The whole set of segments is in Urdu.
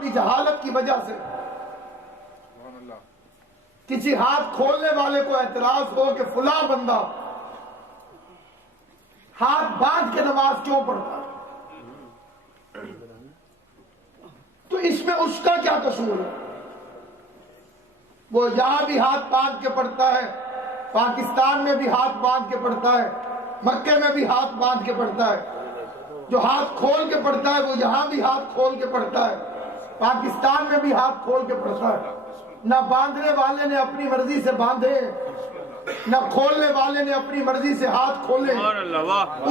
اپنی جہالت کی وجہ سے کسی ہاتھ کھولنے والے کو اعتراض ہو کہ فلاں بندہ ہاتھ باندھ کے نماز کیوں پڑھتا ہے، تو اس میں اس کا کیا قصور ہے؟ وہ یہاں بھی ہاتھ باندھ کے پڑھتا ہے، پاکستان میں بھی ہاتھ باندھ کے پڑھتا ہے، مکے میں بھی ہاتھ باندھ کے پڑھتا ہے۔ جو ہاتھ کھول کے پڑھتا ہے وہ یہاں بھی ہاتھ کھول کے پڑھتا ہے، پاکستان میں بھی ہاتھ کھول کے پڑھتا ہے۔ نہ باندھنے والے نے اپنی مرضی سے باندھے، نہ کھولنے والے نے اپنی مرضی سے ہاتھ کھولے۔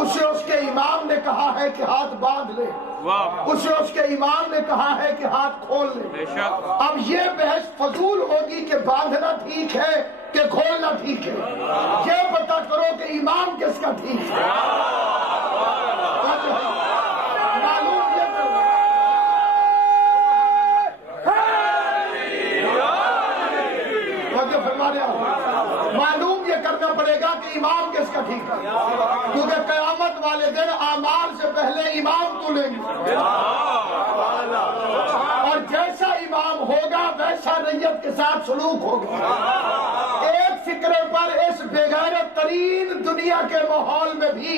اسے اس کے امام نے کہا ہے کہ ہاتھ باندھ لے، اسے اس کے امام نے کہا ہے کہ ہاتھ کھول لے۔ اب یہ بحث فضول ہوگی کہ باندھنا ٹھیک ہے کہ کھولنا ٹھیک ہے، یہ پتا کرو کہ امام کس کا ٹھیک ہے۔ معلوم یہ کرنا پڑے گا کہ امام کس کا ٹھیک ہے، کیونکہ قیامت والے دن اعمال سے پہلے امام تلیں گے، اور جیسا امام ہوگا ویسا ریت کے ساتھ سلوک ہوگا۔ ایک فکرے پر اس بے غیرت ترین دنیا کے ماحول میں بھی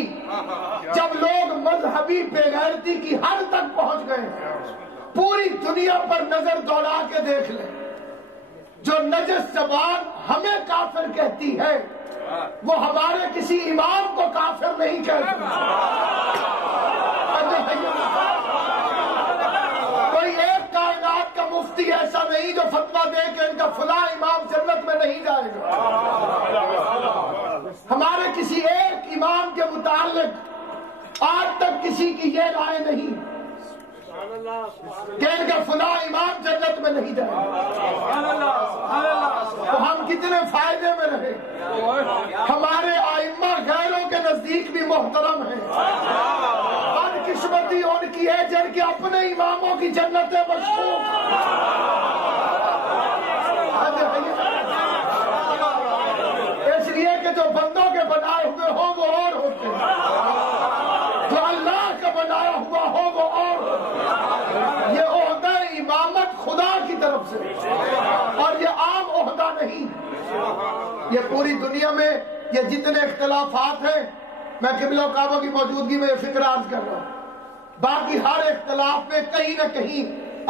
جب لوگ مذہبی بے غیرتی کی حد تک پہنچ گئے، پوری دنیا پر نظر دوڑا کے دیکھ لیں، جو نجس زبان ہمیں کافر کہتی ہے وہ ہمارے کسی امام کو کافر نہیں کہتی۔ کوئی ایک کائنات کا مفتی ایسا نہیں جو فتویٰ دے کہ ان کا فلاں امام جنت میں نہیں جائے گا۔ ہمارے کسی ایک امام کے متعلق آج تک کسی کی یہ رائے نہیں کہ ان کا فلاں امام جنت میں نہیں جائے گا۔ تو ہم کتنے فائدے میں رہے، ہمارے ائمہ غیروں کے نزدیک بھی محترم ہیں، بدقسمتی ان کی ہے جن کے اپنے اماموں کی جنتیں مشکوک۔ اس لیے کہ جو بندوں کے بنائے ہوئے ہو وہ اور ہوتے ہیں، جو اللہ کا بنایا ہوا ہو وہ اور ہوتے ہیں۔ یہ عہدہ امامت خدا کی طرف سے، اور یہ عام عہدہ نہیں۔ یہ پوری دنیا میں یہ جتنے اختلافات ہیں، میں قبلہ و کعبہ کی موجودگی میں یہ فکر عرض کر رہا ہوں، باقی ہر اختلاف میں کہیں نہ کہیں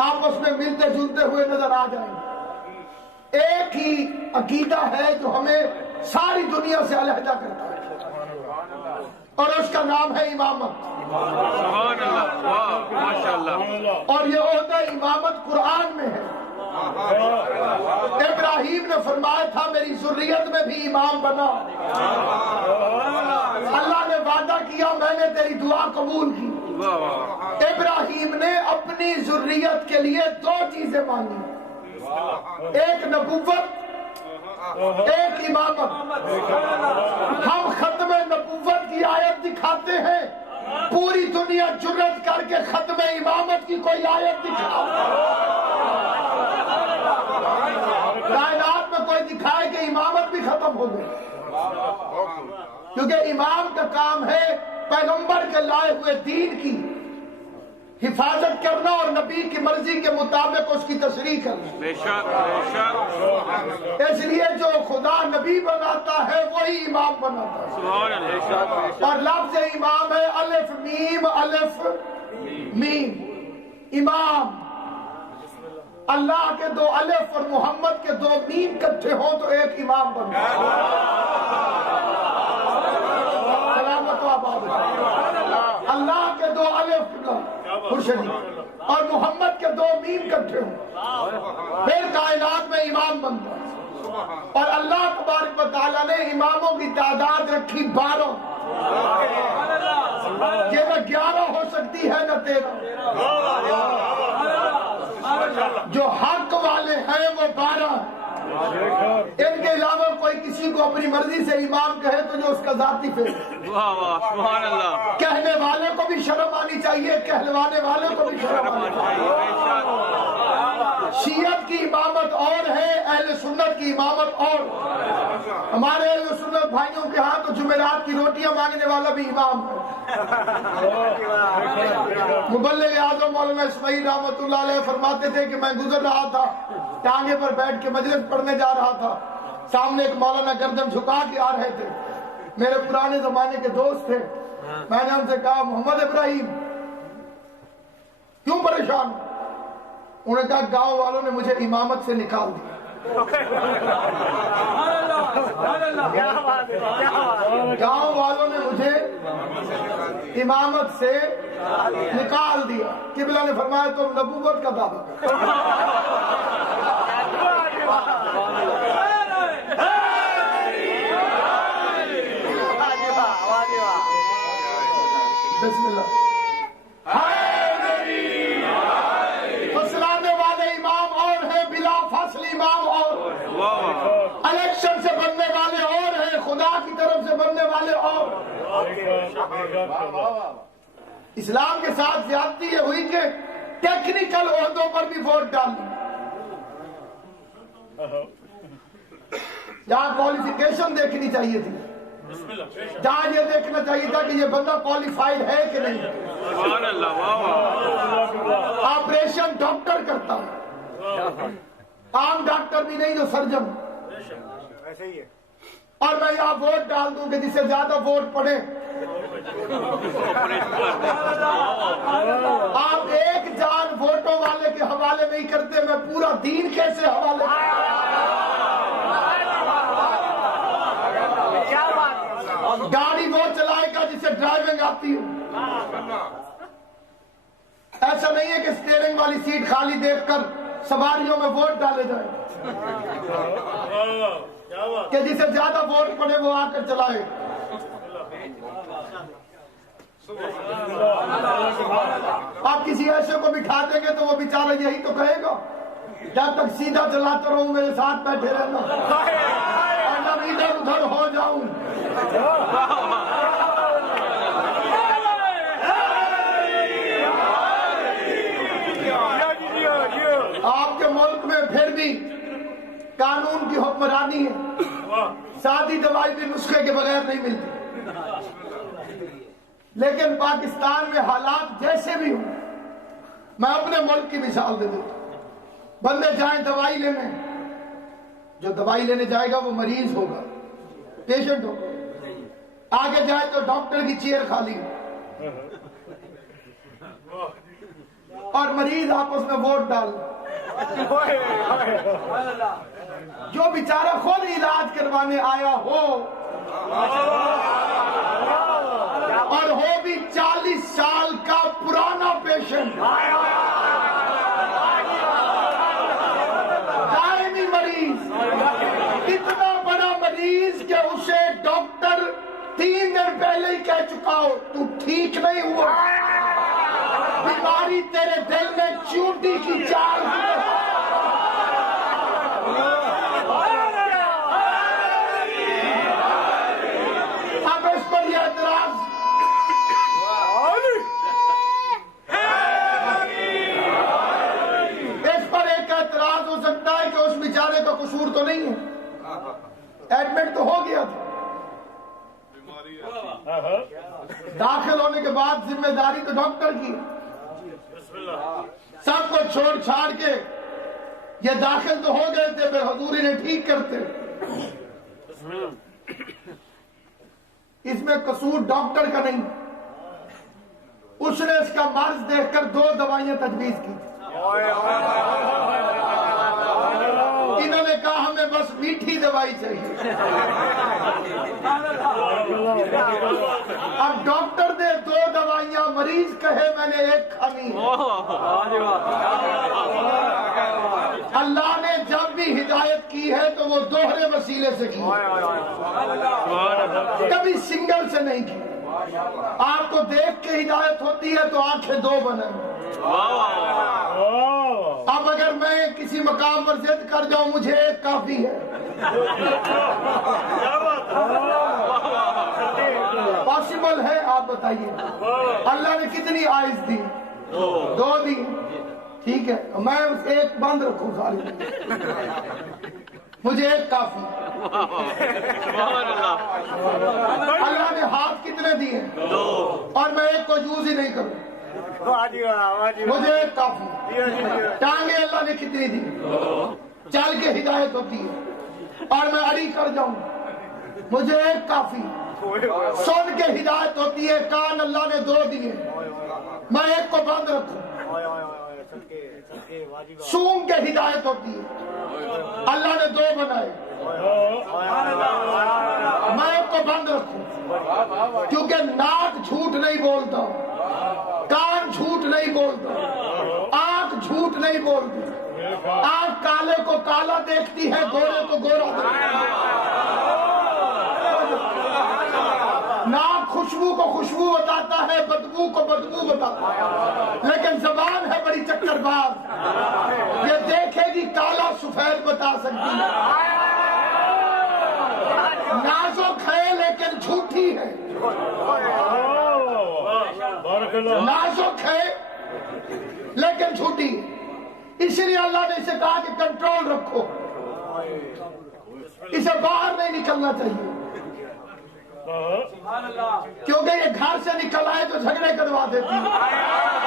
آپس میں ملتے جلتے ہوئے نظر آ جائیں گے۔ ایک ہی عقیدہ ہے جو ہمیں ساری دنیا سے علیحدہ کرتا ہے، اور اس کا نام ہے امامت۔ اور یہ عہدہ امامت قرآن میں ہے۔ ابراہیم نے فرمایا تھا میری ذریت میں بھی امام بنا، اللہ نے وعدہ کیا میں نے تیری دعا قبول کی۔ ابراہیم نے اپنی ذریت کے لیے دو چیزیں مانگی، ایک نبوت، ایک امامت۔ ہم ختم نبوت کی آیت دکھاتے ہیں، پوری دنیا جرت کر کے ختم امامت کی کوئی آیت دکھاؤ۔ کائنات میں کوئی دکھائے کہ امامت بھی ختم ہو گئی، کیونکہ امام کا کام ہے پیغمبر کے لائے ہوئے دین کی حفاظت کرنا اور نبی کی مرضی کے مطابق اس کی تشریح کرنا۔ اس لیے جو خدا نبی بناتا ہے وہی امام بناتا ہے، اور لفظ امام ہے الف میم الف میم، امام۔ اللہ کے دو الف اور محمد کے دو میم اکٹھے ہوں تو ایک امام بنتا ہے۔ سلامت و آباد۔ اللہ کے دو الف اور محمد کے دو میم اکٹھے ہوں پھر کائنات میں امام بنتا ہے۔ اور اللہ تبارک و تعالیٰ نے اماموں کی تعداد رکھی 12، یہ نہ 11 ہو سکتی ہے نہ 13۔ جو حق والے ہیں وہ 12 ہیں، ان کے علاوہ کوئی کسی کو اپنی مرضی سے امام کہے تو جو اس کا ذاتی فعل ہے۔ کہنے والے کو بھی شرم آنی چاہیے، کہلوانے والے کو بھی شرم آنی چاہیے۔ شیعت کی امامت اور ہے، اہل سنت کی امامت اور۔ ہمارے اہل سنت بھائیوں کے ہاں تو جمعرات کی روٹیاں مانگنے والا بھی امام ہے۔ مبلغ اعظم مولانا اسماعیل رحمۃ اللہ علیہ فرماتے تھے کہ میں گزر رہا تھا، ٹانگے پر بیٹھ کے مجلس پڑھنے جا رہا تھا، سامنے ایک مولانا گردن جھکا کے آ رہے تھے، میرے پرانے زمانے کے دوست تھے۔ میں نے ان سے کہا محمد ابراہیم کیوں پریشان؟ انہوں نے کہا گاؤں والوں نے مجھے امامت سے نکال دیا۔ گاؤں والوں نے مجھے امامت سے نکال دیا۔ قبلہ نے فرمایا تم نبوت کا دعویٰ کرو۔ بسم اللہ۔ فصلانے والے امام اور ہیں، بلا فصل امام اور، الیکشن سے بننے والے اور ہیں، خدا کی طرف سے بننے والے اور۔ اسلام کے ساتھ زیادتی یہ ہوئی کہ ٹیکنیکل عہدوں پر بھی ووٹ ڈال دی، جہاں کوالیفیکیشن دیکھنی چاہیے تھی، جہاں یہ دیکھنا چاہیے تھا کہ یہ بندہ کوالیفائڈ ہے کہ نہیں۔ آپریشن ڈاکٹر کرتا ہے، عام ڈاکٹر بھی نہیں جو سرجن۔ اور میں یہاں ووٹ ڈال دوں کہ جس سے زیادہ ووٹ پڑے، آپ ایک جان ووٹوں والے کے حوالے نہیں کرتے، میں پورا دین کیسے حوالے گاڑی وہ چلائے گا جسے ڈرائیونگ آتی ہے۔ ایسا نہیں ہے کہ اسٹیئرنگ والی سیٹ خالی دیکھ کر سواریوں میں ووٹ ڈالے جائیں کہ جسے زیادہ ووٹ پڑے وہ آ کر چلائے۔ آپ کسی ایسے کو بٹھا دیں گے تو وہ بیچارہ یہی تو کہے گا جب تک سیدھا چلاتا رہوں میرے ساتھ بیٹھے رہنا، اور جب ادھر ادھر ہو جاؤں۔ آپ کے ملک میں پھر بھی قانون کی حکمرانی ہے، سادی دوائی بھی نسخے کے بغیر نہیں ملتی، لیکن پاکستان میں حالات جیسے بھی ہوں، میں اپنے ملک کی مثال دے دیتا ہوں، بندے جائیں دوائی لینے، جو دوائی لینے جائے گا وہ مریض ہوگا، پیشنٹ ہوگا، آگے جائے تو ڈاکٹر کی چیئر خالی ہے، اور مریض آپس میں ووٹ ڈال، جو بیچارہ خود علاج کروانے آیا ہو اور ہو بھی 40 سال کا پرانا پیشنٹ، دائمی مریض، اتنا بڑا مریض کہ اسے ڈاکٹر 3 دن پہلے ہی کہہ چکا ہو تو ٹھیک نہیں ہوا، بیماری تیرے دل میں چیونٹی کی چال ہے۔ اب اس پر یہ اعتراض ایک اعتراض ہو سکتا ہے کہ اس بیچارے کا قصور تو نہیں ہے، ایڈمٹ تو ہو گیا تھا، داخل ہونے کے بعد ذمہ داری تو ڈاکٹر کی، سب کو چھوڑ چھاڑ کے یہ داخل تو ہو گئے تھے، پھر حضوری نے ٹھیک کرتے۔ اس میں قصور ڈاکٹر کا نہیں، اس نے اس کا مرض دیکھ کر 2 دوائیاں تجویز کی، انہوں نے کہا ہمیں بس میٹھی دوائی چاہیے، اب ڈاکٹر دے 2 دوائیاں، مریض کہے میں نے 1 کھانی ہے۔ اللہ نے جب بھی ہدایت کی ہے تو وہ دوہرے وسیلے سے کی، کبھی سنگل سے نہیں کی۔ آپ کو دیکھ کے ہدایت ہوتی ہے تو آنکھیں 2 بنیں۔ اب اگر میں کسی مقام پر ضد کر جاؤں مجھے 1 کافی ہے، پاسبل ہے؟ آپ بتائیے، اللہ نے کتنی آئز دی؟ 2 دی، ٹھیک ہے میں ایک بند رکھوں ساری مجھے ایک کافی اللہ نے ہاتھ کتنے دیے اور میں ایک کو یوز ہی نہیں کروں مجھے ایک کافی ٹانگیں اللہ نے کتنی دی چل کے ہدایت ہوتی ہے اور میں اڑی کر جاؤں مجھے ایک کافی سن کے ہدایت ہوتی ہے کان اللہ نے 2 دیے میں ایک کو بند رکھوں سونگ کے ہدایت ہوتی ہے اللہ نے 2 بنائے میں ایک کو بند رکھوں کیونکہ ناک جھوٹ نہیں بولتا کان جھوٹ نہیں بولتا آنکھ جھوٹ نہیں بولتی آنکھ کالے کو کالا دیکھتی ہے گورے کو گورا دیکھتی ہے ناک خوشبو کو خوشبو بتاتا ہے بدبو کو بدبو بتاتا ہے لیکن زبان ہے بڑی چکر باز یہ دیکھے گی کالا سفید بتا سکتی ہے نازک ہے لیکن جھوٹی ہے نازک ہے لیکن جھوٹی اس لیے اللہ نے اسے کہا کہ کنٹرول رکھو اسے باہر نہیں نکلنا چاہیے کیونکہ یہ گھر سے نکل آئے تو جھگڑے کروا دیتی ہے